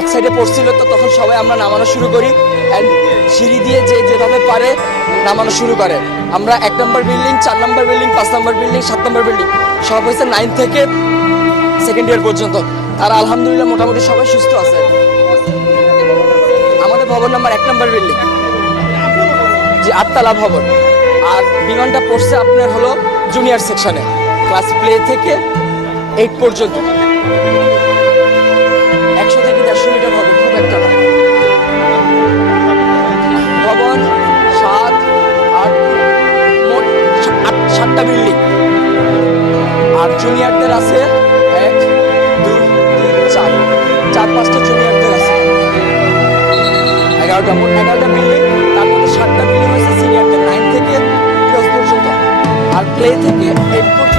এক সাইডে পড়ছিল, তো তখন সবাই আমরা নামানো শুরু করি অ্যান্ড সিঁড়ি দিয়ে যে যেভাবে পারে নামানো শুরু করে। আমরা 1 নম্বর বিল্ডিং, 4 নম্বর বিল্ডিং, 5 নম্বর বিল্ডিং, 7 নম্বর বিল্ডিং সব হয়েছে 9 থেকে সেকেন্ড ইয়ার পর্যন্ত। আর আলহামদুলিল্লাহ মোটামুটি সবাই সুস্থ আছে। আমাদের ভবন নাম্বার 1 নম্বর বিল্ডিং, যে 8তলা ভবন। আর বিমানটা পড়ছে আপনার হলো জুনিয়র সেকশনে, ক্লাস প্লে থেকে 8 পর্যন্ত। 100 থেকে 150 মিটার হবে, খুব একটা না। ভবন 7, 8, মোট 7টা বিল্ডিং। আর জুনিয়রদের আছে 1, 2, 3, 4, 4-5টা জুনিয়রদের আছে। 11টা, মোট 11টা বিল্ডিং। তার মধ্যে 7টা বিল্ডিং হয়েছে সিনিয়রদের, 9 থেকে 12 পর্যন্ত। আর প্লে থেকে 8 পর্যন্ত